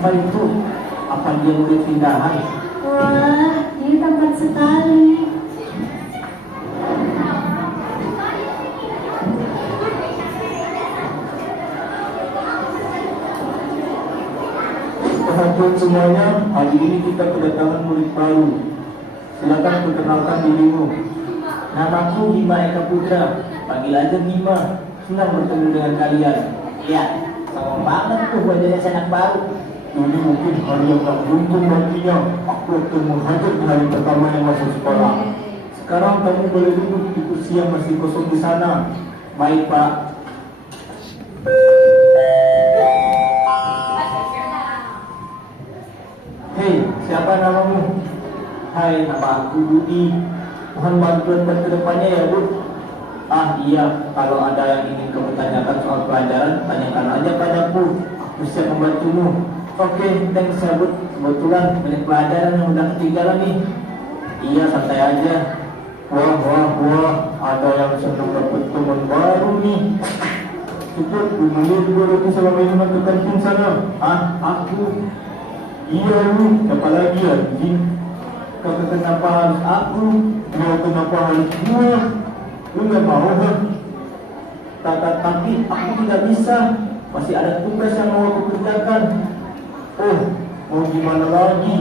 Siapa itu? Apa dia murid pindahan? Wah, ini tempat sekali. Teman-teman semuanya, hari ini kita kedatangan murid baru. Silakan perkenalkan dirimu. Namaku Bima Eka Putra, panggil aja Bima. Senang bertemu dengan kalian. Iya, sama banget tuh wajahnya anak baru. Ini mungkin hari yang tak beruntung baginya. Aku waktu menghajar di hari pertama yang masuk sekolah. Sekarang kamu boleh duduk di kursi yang masih kosong di sana. Baik, Pak. Hei, siapa namamu? Hai, nama aku Budi. Mohon bantuan buat kedepannya ya, Bu. Ah iya, kalau ada yang ingin kamu tanyakan soal pelajaran, tanyakan aja padaku. Aku siap membantumu. Oke, thanks ya, Bu. Kebetulan banyak pelajaran yang udah ketinggalan nih. Iya, santai aja. Wah, ada yang senang dapat teman baru nih. Cepat, beliau juga roti selama ini ke kantin sana. Ah, aku. Iya, lu. Siapa lagi anjing? Kau kenapa harus aku? Mau kenapa harus gua? Lu gak mau, kan? Tapi aku tidak bisa. Masih ada tugas yang mau aku kerjakan. Oh, mau gimana lagi?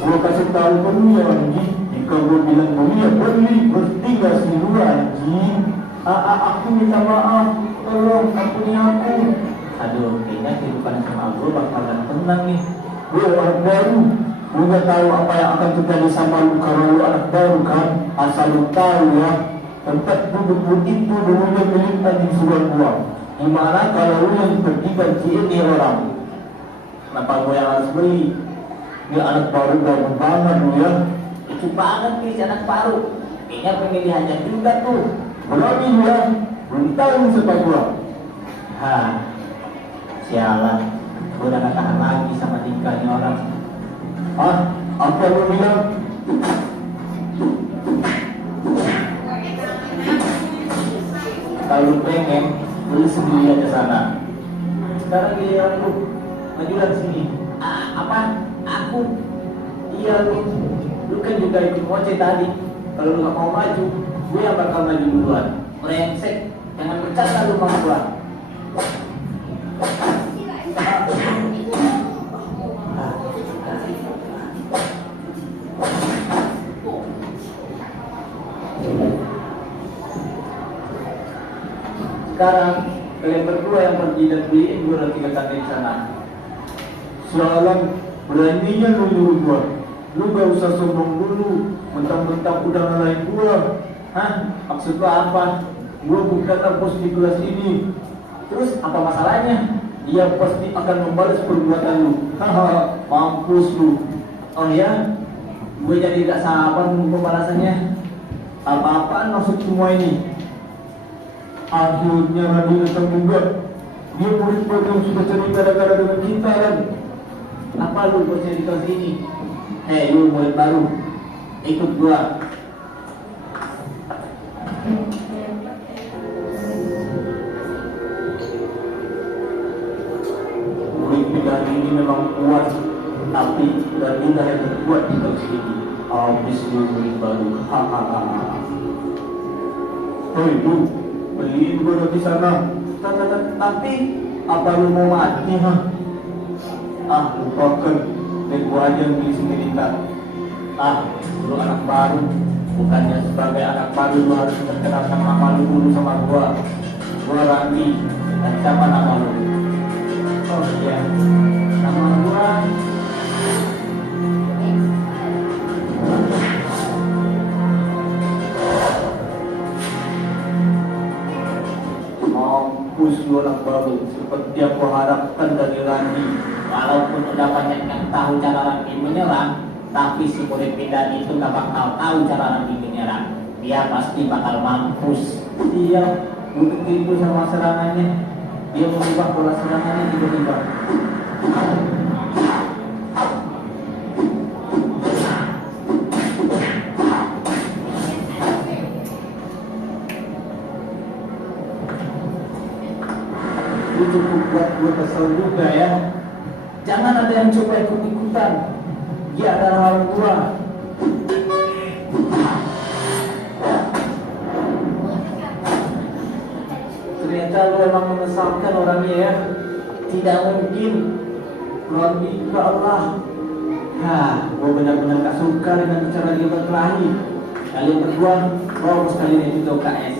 Gua kasih tahu kamu ya, anjing. Jika gua bilang beli ya beli, mesti gak sih lu, anjing? Aku minta maaf. Tolong ampuni aku. Aduh, kayaknya kehidupan sama gue bakalan tenang nih. Lu anak baru. Lu gak tahu apa yang akan terjadi sama lu kalau lu anak baru, kan? Asal lu tahu ya, tempat duduk lu itu dulunya milik anjing suruhan gua. Gimana kalau lu yang pergi gajiin nih orang? Kenapa gue yang harus beli? Ini anak baru gak banget lu ya. Itu banget nih si anak baru. Kayaknya pengen dihajar juga tuh. Berani lu ya, belum tahu lu siapa gua. Hah, sialan. Gue udah gak tahan lagi sama tingkahnya orang. Ah, apa lu bilang? Kalau lu pengen, beli sendiri aja sana. Sekarang giliran lu, majulah sini. Apa? Aku? Iya lu kan juga ikut ngoceh tadi. Kalau lu gak mau maju, gue yang bakal maju duluan. Brengsek, jangan bercanda lu sama gua. Sekarang kalian berdua yang pergi dan beliin gue roti ke kantin sana. Sialan, beraninya lu nyuruh gua. Lu gak usah sombong dulu, mentang-mentang udah ngalahin gua. Hah? Maksud lo apa? Gua bukan bos di kelas ini. Terus apa masalahnya? Dia pasti akan membalas perbuatan lu. Haha, mampus lu. Oh ya? Gue jadi gak sabar menunggu pembalasannya. Apa-apaan maksud semua ini? Akhirnya Rani datang juga. Dia murid program sudah cari gara-gara dengan kita, kan? Apa lu bosnya di kelas ini? Hei lu murid baru, ikut gua. Murid pindahan ini memang kuat, tapi Rani yang terkuat di kelas ini. Habis lu murid baru. Hahaha. Hei lu, beliin gua roti sana. Tapi apa lu mau mati? Ah, lupakan. Dan gua aja yang beli sendiri, tak. Lu anak baru. Bukannya sebagai anak baru lu harus memperkenalkan nama lu dulu sama gua. Gua Randi. Dan siapa nama lu? Oh iya, nama gua mampus lu anak baru. Seperti yang gua harapkan dari Randi. walaupun udah banyak yang tahu cara Randi menyerang, tapi si murid pindahan itu gak bakal tahu cara Randi menyerang. Dia pasti bakal mampus. Iya, gue ketipu sama serangannya. Dia mengubah pola serangannya tiba-tiba. Itu buat gue kesel juga ya. Jangan ada yang coba ikut-ikutan. Dia adalah orang tua. Ternyata lu emang menyesalkan orangnya ya. Tidak mungkin. Lebih ke Allah. Gue benar-benar gak suka dengan cara dia berkelahi. Kalian berdua bawa sekalian itu ke UKS.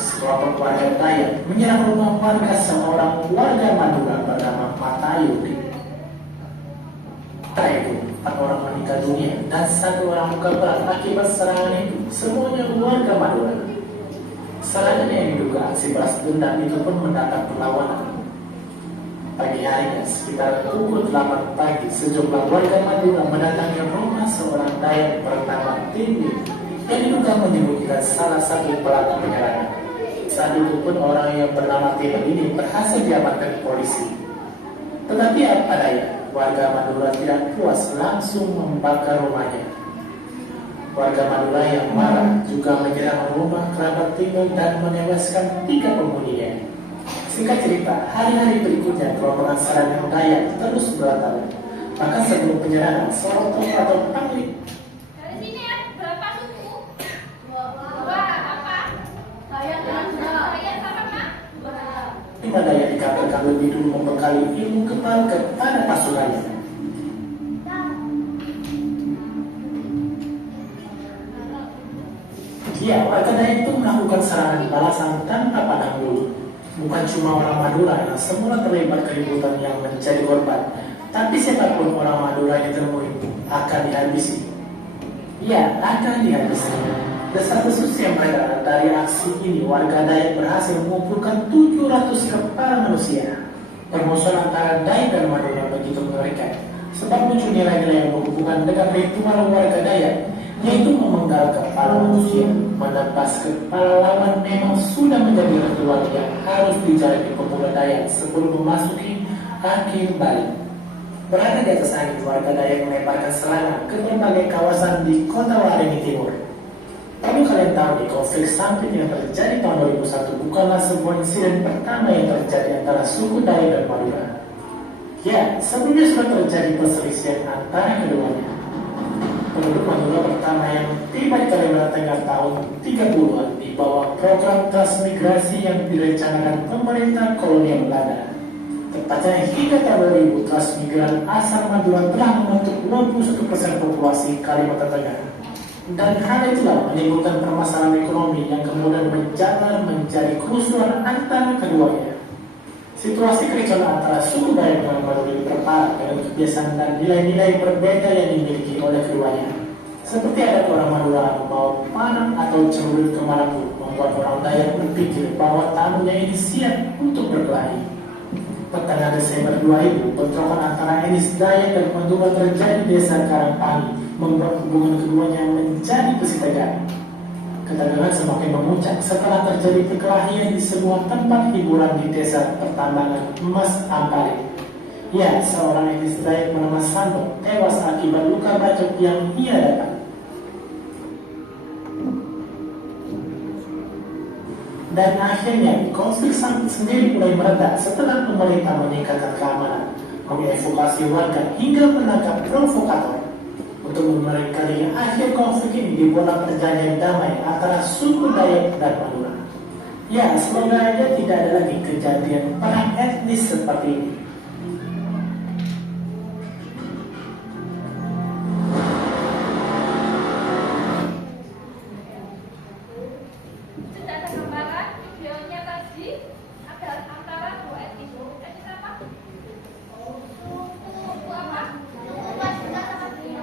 Sekelompok warga Dayak menyerang rumah warga seorang warga Madura bernama Matayu. Setelah itu, 4 orang meninggal dunia dan 1 orang luka berat akibat serangan itu. Semuanya warga Madura. Serangan yang diduga aksi balas dendam itu pun mendapat perlawanan. Pagi harinya, sekitar pukul 8 pagi, sejumlah warga Madura mendatangi rumah seorang Dayak bernama Timi yang diduga menyembunyikan salah satu pelaku penyerangan. Saat itu pun orang yang bernama Timi ini berhasil diamankan polisi. Tetapi apa daya, warga Madura tidak puas langsung membakar rumahnya. Warga Madura yang marah juga menyerang rumah kerabat Timur dan menewaskan 3 penghuninya. Singkat cerita, hari-hari berikutnya kelompok Serangan Dayak terus berdatangan. Maka sebelum penyerangan, seorang tokoh atau panglim Dari sini ya, berapa suku? Dua apa? Saya sama Mak. Lima Dayak dikatakan lebih dulu membekali ilmu kebal kepada pasukannya. Ya, warga Dayak itu melakukan serangan balasan tanpa pandang bulu. Bukan cuma orang Madura yang semula terlibat keributan yang menjadi korban, tapi siapapun orang Madura yang ditemui akan dihabisi. Ya, akan dihabisi. Desas-desus yang beredar dari aksi ini, warga Dayak berhasil mengumpulkan 700 kepala manusia. Permusuhan antara Dayak dan Madura begitu mengerikan, sebab muncul nilai-nilai yang berhubungan dengan ritual warga Dayak, yaitu memenggal kepala manusia. Menebas kepala lawan memang sudah menjadi ritual yang harus dijalani pemuda Dayak sebelum memasuki akhir balik. Berada di atas angin, warga Dayak melemparkan serangan ke berbagai kawasan di kota Waringin Timur. Perlu kalian tahu nih, konflik samping yang terjadi tahun 2001 bukanlah sebuah insiden pertama yang terjadi antara suku Dayak dan Madura. Ya, sebelumnya sudah terjadi perselisihan antara keduanya. Penduduk Madura pertama yang tiba di Kalimantan Tengah tahun 30-an di bawah program transmigrasi yang direncanakan pemerintah kolonial Belanda. Tepatnya hingga tahun 2000, transmigran asal Madura telah membentuk 21% populasi Kalimantan Tengah. Dan hal itulah menimbulkan permasalahan ekonomi yang kemudian menjalar menjadi kerusuhan antara keduanya. Situasi kericuhan antara suku Dayak dan Madura diperparah dengan kebiasaan dan nilai-nilai berbeda yang dimiliki oleh keduanya. Seperti adat orang Madura membawa panah atau celurit ke Maluku, membuat orang Dayak berpikir bahwa tamunya ini siap untuk berkelahi. Pertengahan Desember 2000, bentrokan antara etnis Dayak dan Madura terjadi di desa Karangpangi, membuat hubungan keduanya menjadi besi tegang. Ketegangan semakin memuncak setelah terjadi perkelahian di sebuah tempat hiburan di desa pertambangan emas Ampari. Ya, seorang etnis Dayak bernama Santo tewas akibat luka bacok yang ia dapat. Dan akhirnya konflik sendiri mulai mereda setelah pemerintah meningkatkan keamanan, mengevakuasi warga hingga menangkap provokator. Untuk memberikan akhir konflik ini dibuatlah perjanjian damai antara suku Dayak dan Madura. Ya, semoga aja tidak ada lagi kejadian perang etnis seperti ini. Sudah ada gambaran videonya tadi ada antara dua etnis. Etnis apa? Suku apa?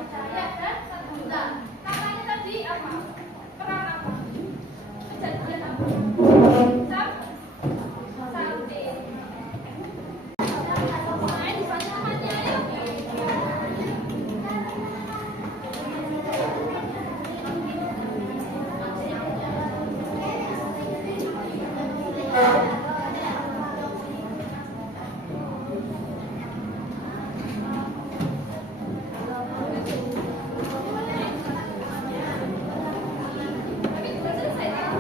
Dayak dan Madura. Katanya tadi apa? Perang apa? Kejadian apa? Sampai. Main di pasangannya ya. Tapi sudah selesai kan?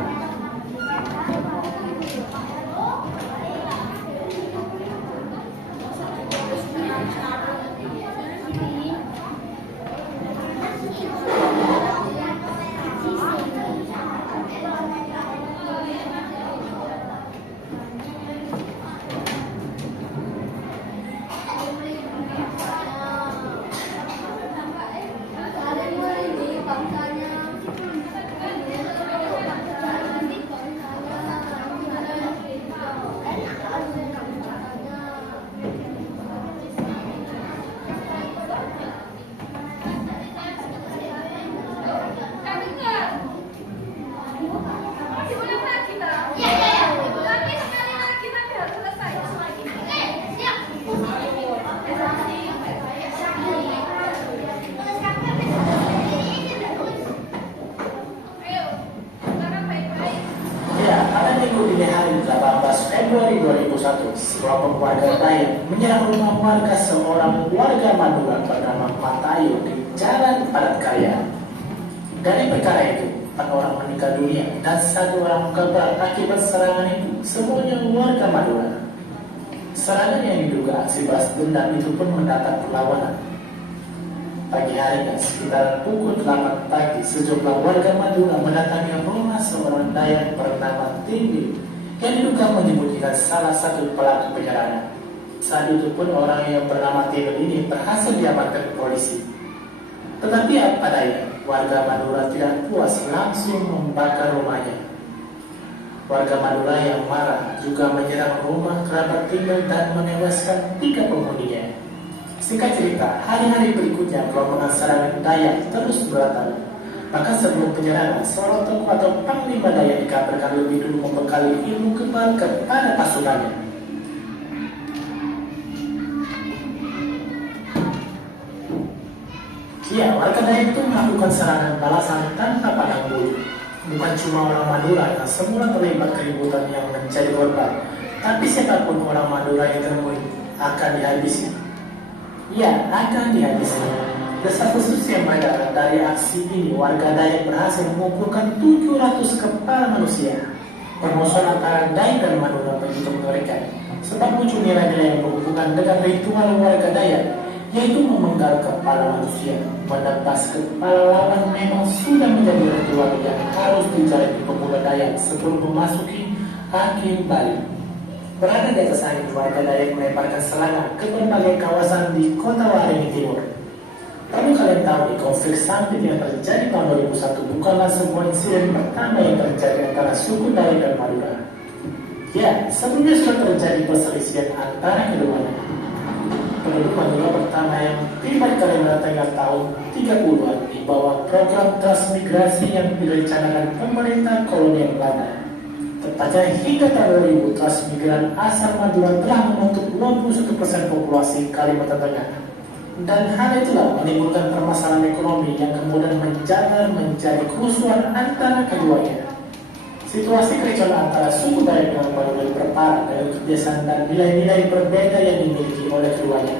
Kan dengar? Diulang lagi tak? Ulangi sekali lagi nanti harus selesai. Siap. Ayo, sekarang baik-baik. Ya, pada minggu dini hari 18 Februari 2001, sekelompok warga Dayak menyerang rumah warga seorang warga Madura bernama Matayo di Jalan Padat Karya. Dari perkara itu, 4 orang meninggal dunia dan 1 orang luka berat akibat serangan itu, semuanya warga Madura. Serangan yang diduga aksi balas dendam itu pun mendapat perlawanan. Pagi harinya, sekitar pukul 8 pagi, sejumlah warga Madura mendatangi rumah seorang Dayak bernama Timbi yang diduga menyembunyikan salah satu pelaku penyerangan. Saat itu pun orang yang bernama Timbi ini berhasil diamankan polisi. Tetapi apa daya, warga Madura tidak puas, langsung membakar rumahnya. Warga Madura yang marah juga menyerang rumah kerabat tinggal dan menewaskan 3 penghuninya. Singkat cerita, hari-hari berikutnya kelompok serangan Dayak terus berlatar. Maka sebelum penyerangan, seorang tokoh atau panglima Dayak dikabarkan lebih dulu membekali ilmu kebal kepada pasukannya. Ya, warga Dayak itu melakukan serangan balasan tanpa pandang bulu. Bukan cuma orang Madura yang semula terlibat keributan yang menjadi korban, tapi siapapun orang Madura yang ditemui akan dihabisi. Ya, akan dihabisi. Desa khusus yang beredar dari aksi ini, warga Dayak berhasil mengumpulkan 700 kepala manusia. Permusuhan antara Dayak dan Madura begitu mengerikan, sebab muncul nilai-nilai yang berhubungan dengan ritual warga Dayak, yaitu memenggal kepala manusia. Menebas kepala lawan memang sudah menjadi ritual yang harus dijalani pemuda Dayak sebelum memasuki akhir Bali. Berada di atas angin, warga Dayak melemparkan serangan ke berbagai kawasan di kota Waringin Timur. Perlu kalian tahu, di konflik samping yang terjadi tahun 2001 bukanlah sebuah insiden pertama yang terjadi antara suku Dayak dan Madura. Ya, sebelumnya sudah terjadi perselisihan antara keduanya. Penduduk Madura pertama yang tiba di Kalimantan Tengah tahun 30-an di bawah program transmigrasi yang direncanakan pemerintah kolonial Belanda. Tepatnya hingga tahun 2000, transmigran asal Madura telah membentuk 21% populasi Kalimantan Tengah. Dan hal itulah menimbulkan permasalahan ekonomi yang kemudian menjadi kerusuhan antara keduanya. Situasi kericuhan antara suku Dayak dan Madura berparah dengan kebiasaan dan nilai-nilai berbeda yang dimiliki oleh keduanya.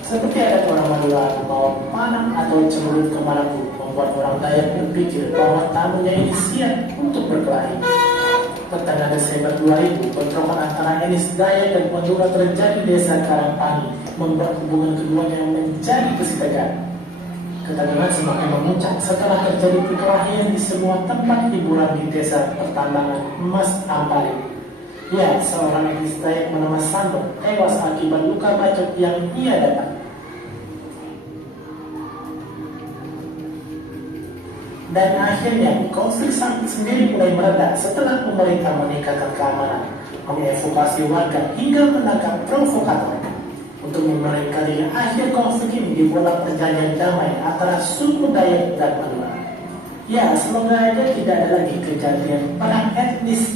Seperti ada orang Madura membawa panah atau celurit kemanapun, membuat orang Dayak berpikir bahwa tamunya ini siap untuk berkelahi. Pertengahan Desember 2000, bentrokan antara etnis Dayak dan Madura terjadi di desa Karangpangi, membuat hubungan keduanya menjadi bersitegang. Ketegangan semakin memuncak setelah terjadi perkelahian di semua tempat hiburan di desa pertambangan emas Ampari. Ya, seorang etnis Dayak bernama Sando tewas akibat luka bacok yang ia dapat. Dan akhirnya konflik sendiri mulai mereda setelah pemerintah meningkatkan keamanan, mengevakuasi warga hingga menangkap provokator. Untuk memperingati akhir konflik ini dibuatlah perjanjian damai antara suku Dayak dan Madura. Ya, semoga aja tidak ada lagi kejadian perang etnis.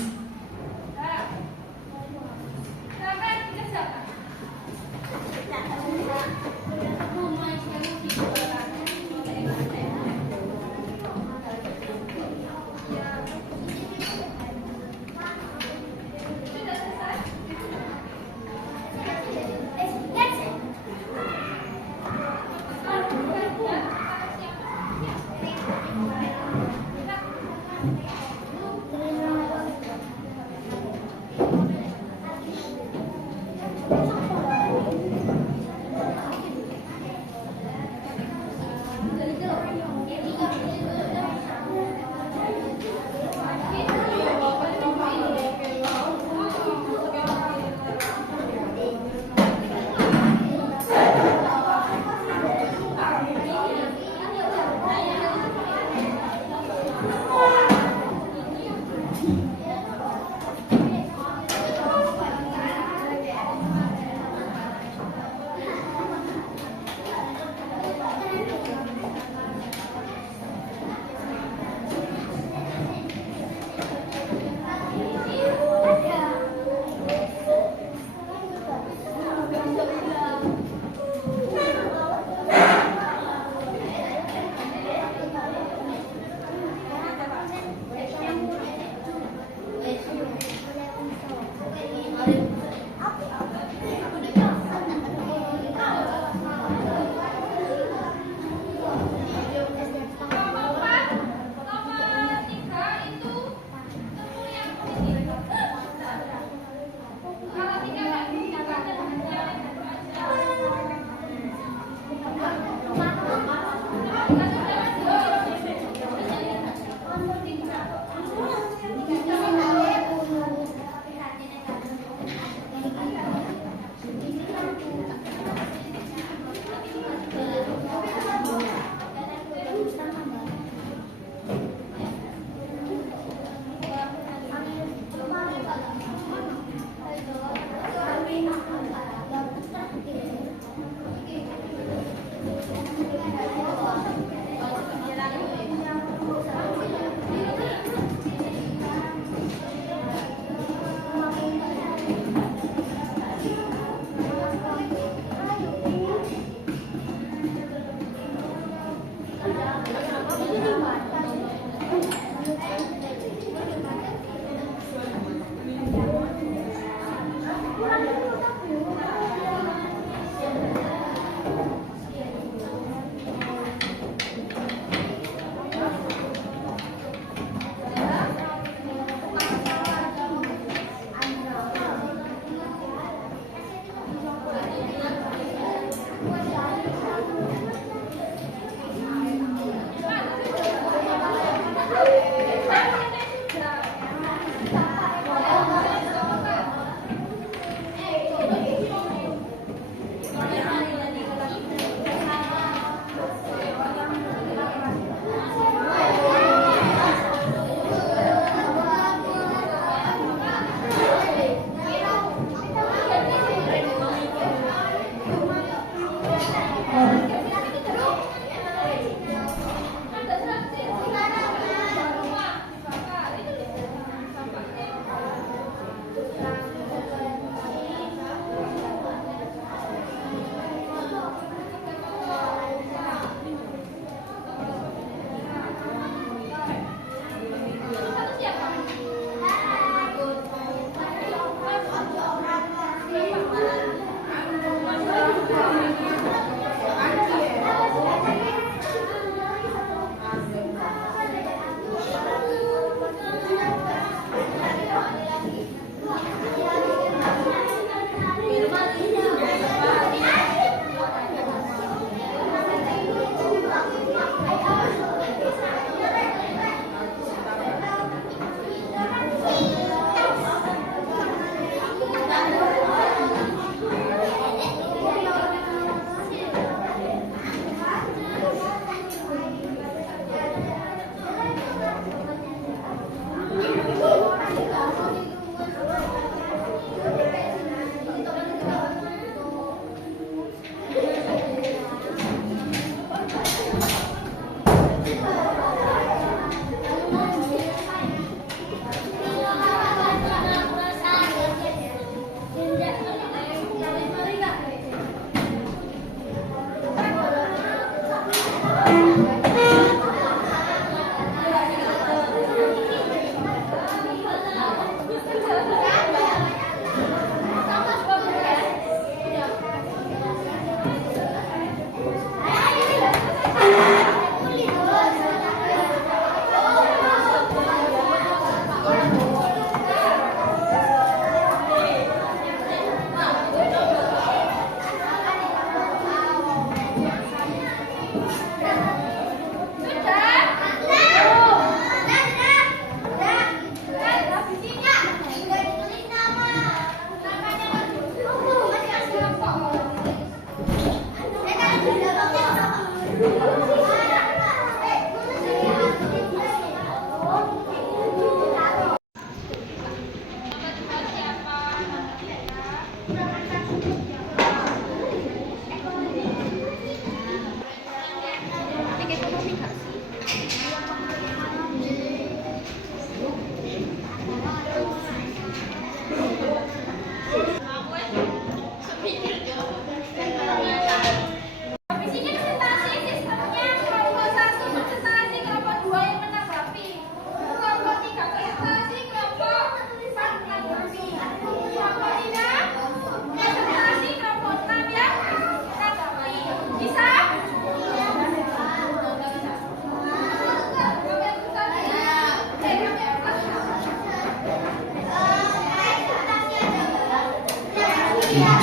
Kita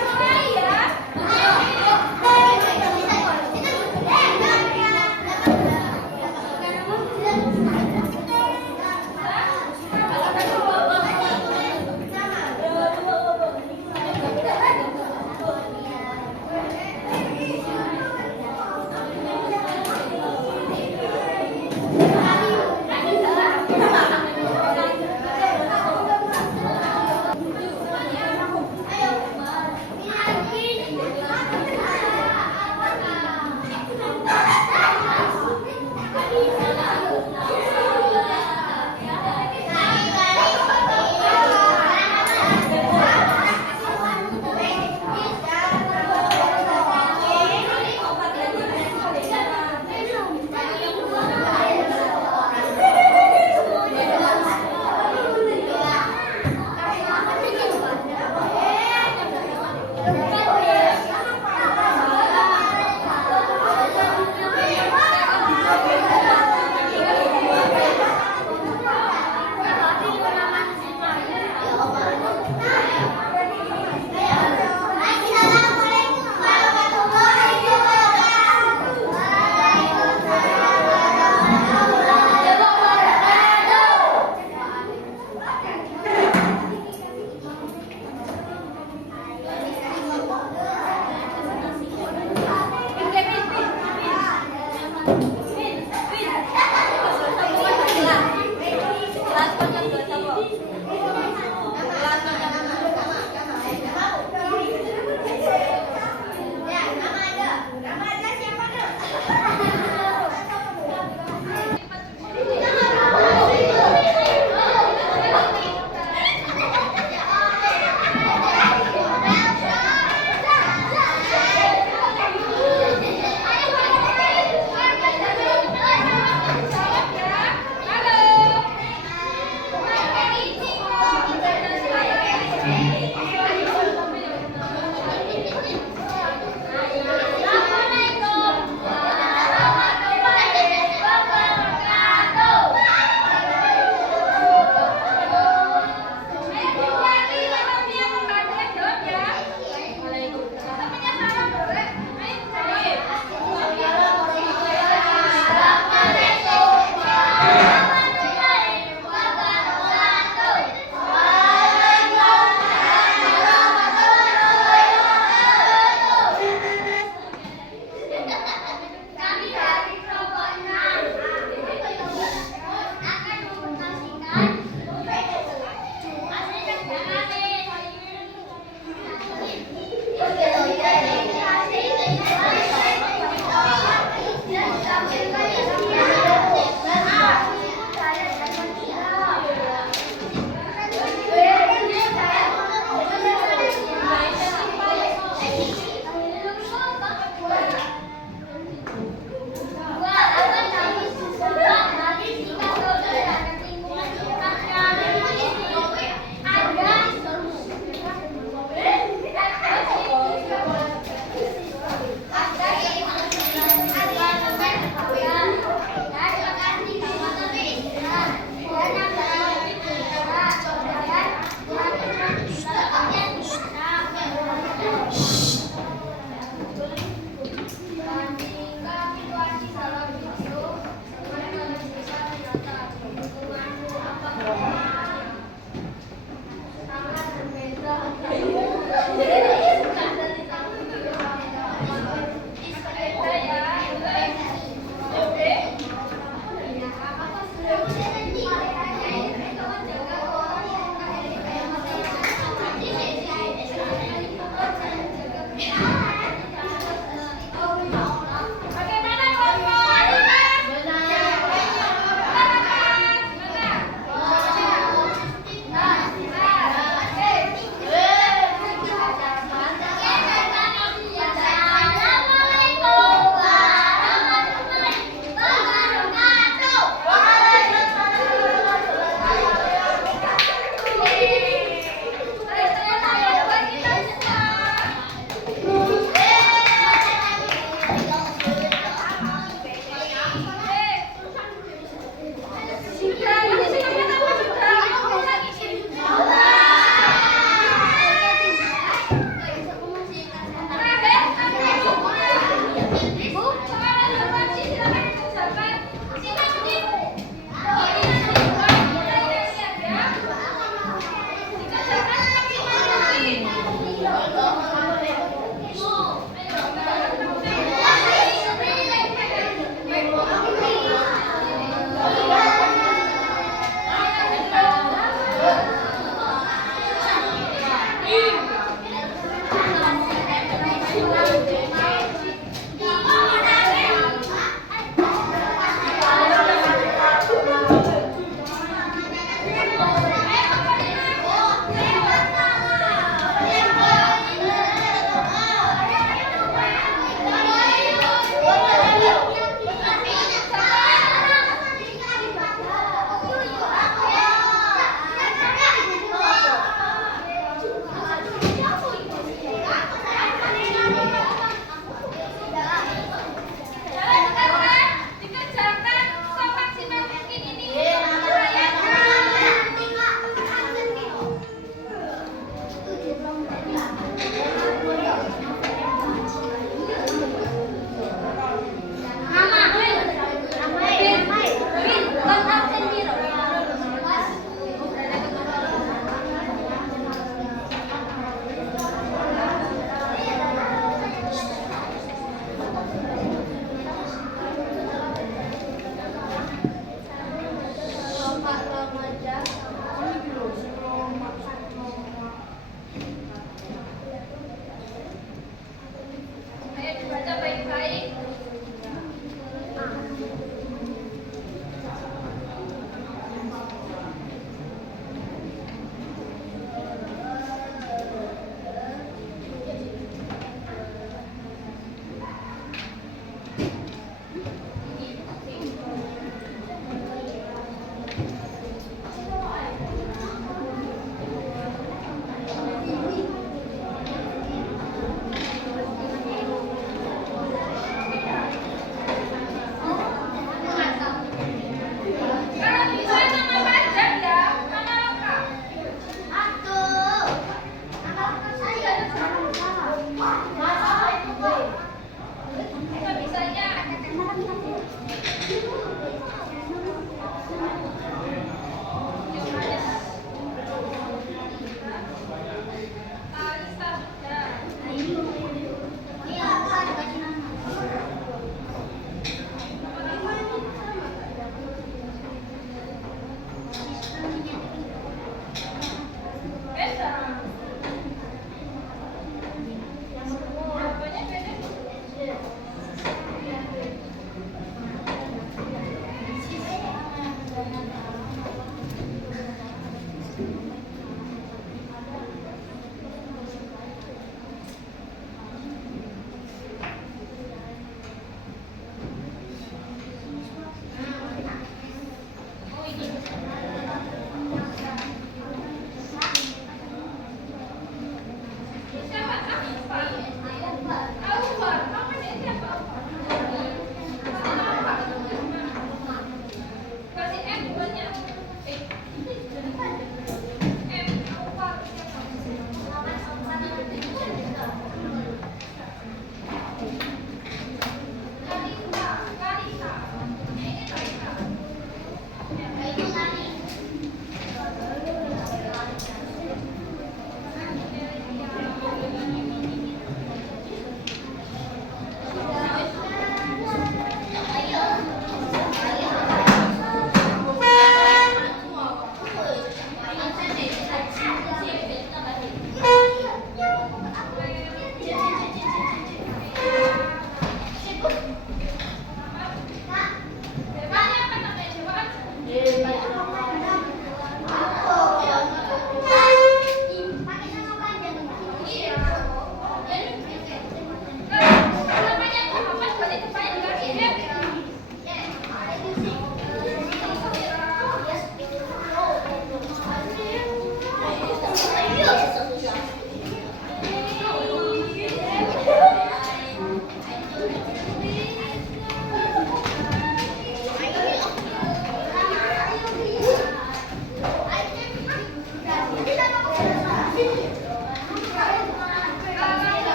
mulai ya.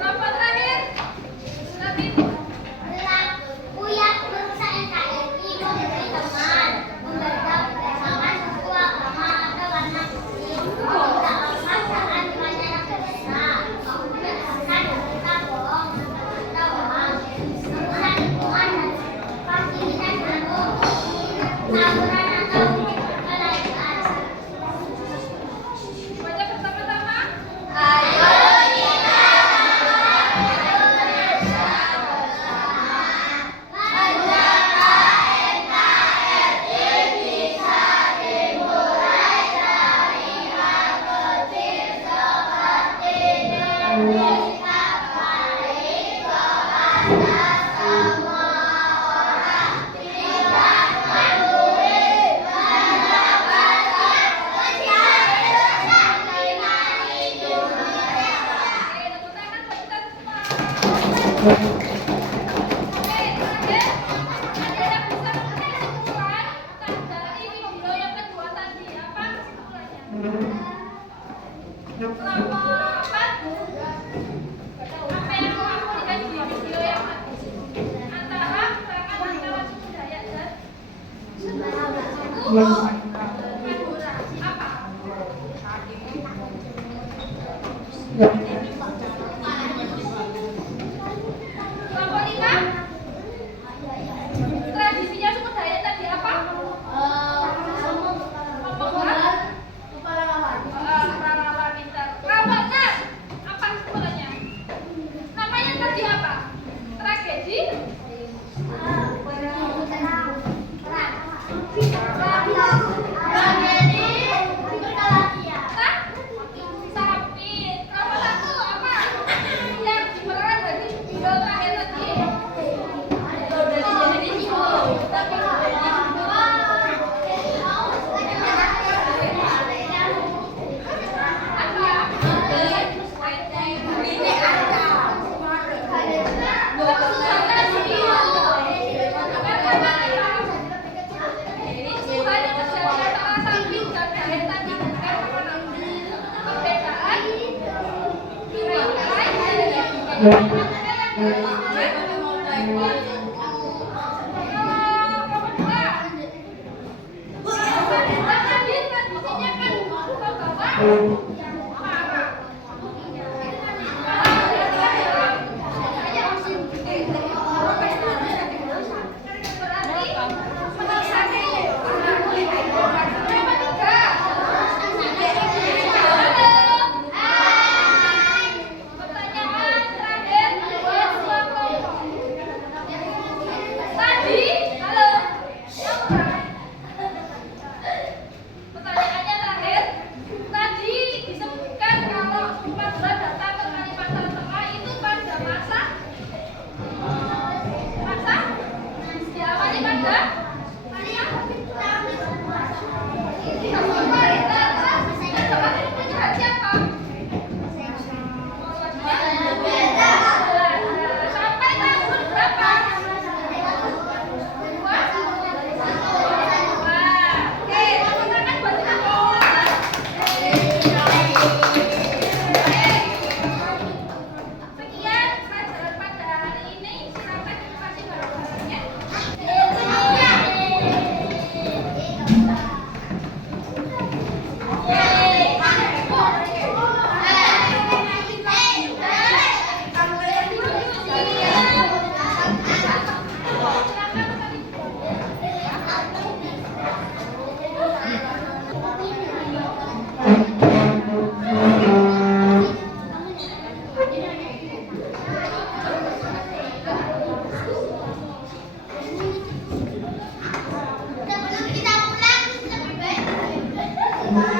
Kelompok terakhir, Ada yang bisa mengenai kesimpulan dari video yang kedua tadi? Apa kesimpulannya? Selama apa? Apa yang kamu lihat di video yang tadi? Antara keterangan antara suku Dayak dan suku Madura. Apa? Kelompok 5. Tradisinya suku Dayak tadi apa? Peralawan pintar. Kelompok 6. Apa sebenarnya? Namanya tadi apa? Tragedi? Sapi. Kelompok 1 apa? Yang diperoleh dari video terakhir tadi. Pertanyaan terakhir buat dua kelompok. Tadi, halo, pertanyaannya terakhir. Tadi disebutkan kalau Madura datang ke Kalimantan Tengah itu pada masa diawali pada siapa? Sampai tahun berapa? Oke, tepuk tangan buat kita. Sekian pelajaran pada hari ini. Silakan dinikmati barang-barangnya. Kita pulang lebih baik.